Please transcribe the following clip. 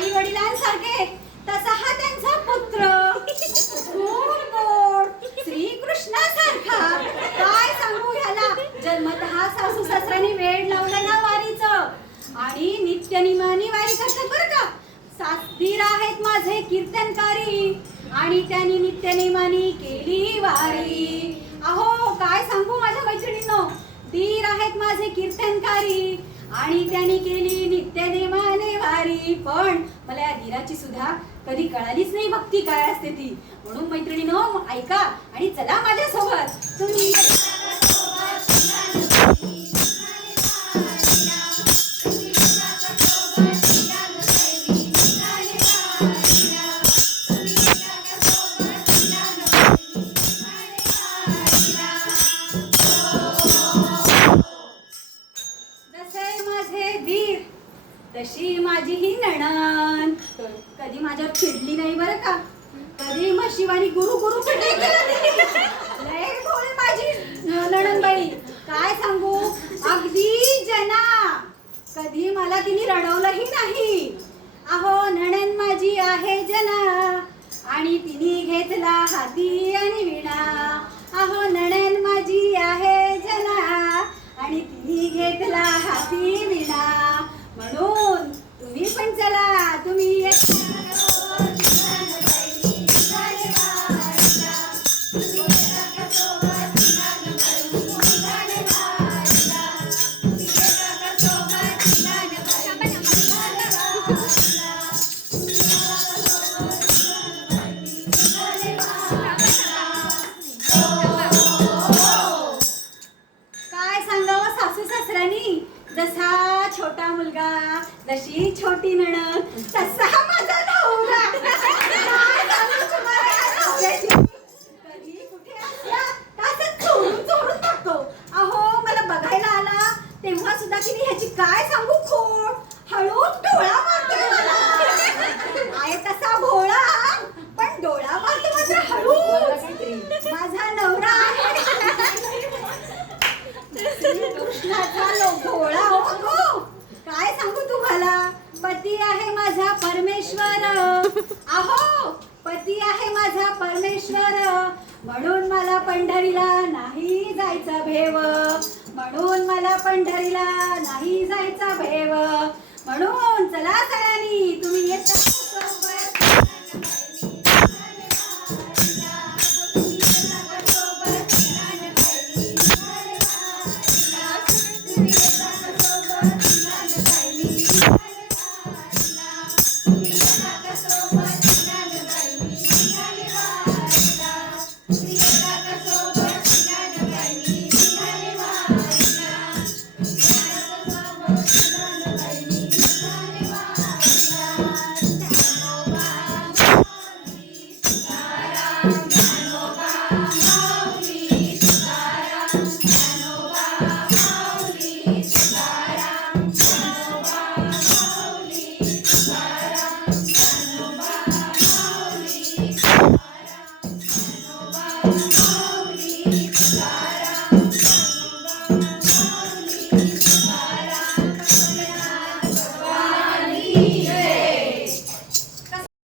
आई वडिलांसारखे तसा हा त्यांचा पुत्र. गोड गोड श्रीकृष्णासारखा. काय सांगू ह्याला? जन्मतः सासू सासऱ्याने वेळ लावला ना वारीचं. आणि नित्य निमानी वारी करतात बरं का. सासदीर आहेत माझे कीर्तनकारी. आणि त्यांनी नित्य निमानी केली वारी. अहो काय सांगू माझ्या मैत्रिणींनो? दीर आहेत माझे कीर्तनकारी. आणि त्यांनी केली नित्य देवाने वारी. पण मला या धीराची सुद्धा कधी कळालीच नाही भक्ती काय असते ती. म्हणून मैत्रिणीनो ऐका आणि चला माझ्यासोबत. तुम्ही नणन कधी माझ्यावर चिडली नाही बरं का? कधी मग शिवानी गुरु गुरु नाही? केलं माझी नणनबाई काय सांगू? अगदी जना. कधी मला तिने रडवलंही नाही. अहो नणन माझी आहे जना. आणि तिने घेतला हाती आणि विणा. अहो नणन माझी आहे जना. आणि तिने घेतला हाती मी पण चला तुम्ही एक- जशी छोटी नणद. तसा माझा नवरा. काय सांगू तुम्हाला या नवऱ्याची? कधी कुठे असला का असं चोरून चोरून टाकतो. अहो मला बघायला आला तेव्हा सुद्धा की मी ह्याची काय सांगू खोड हळू डोळा मारतोय मला आहे तसा भोळा पण डोळा मारतो मात्र हळू माझा नवरा आहे कृष्णाचा लोभोळा हो गो. काय सांगू तुम्हाला पती आहे माझा परमेश्वर अहो पती आहे माझा परमेश्वर. म्हणून मला पंढरीला नाही जायचा भेव. म्हणून मला पंढरीला नाही जायचा भेव. म्हणून चला सगळ्यांनी तुम्ही येता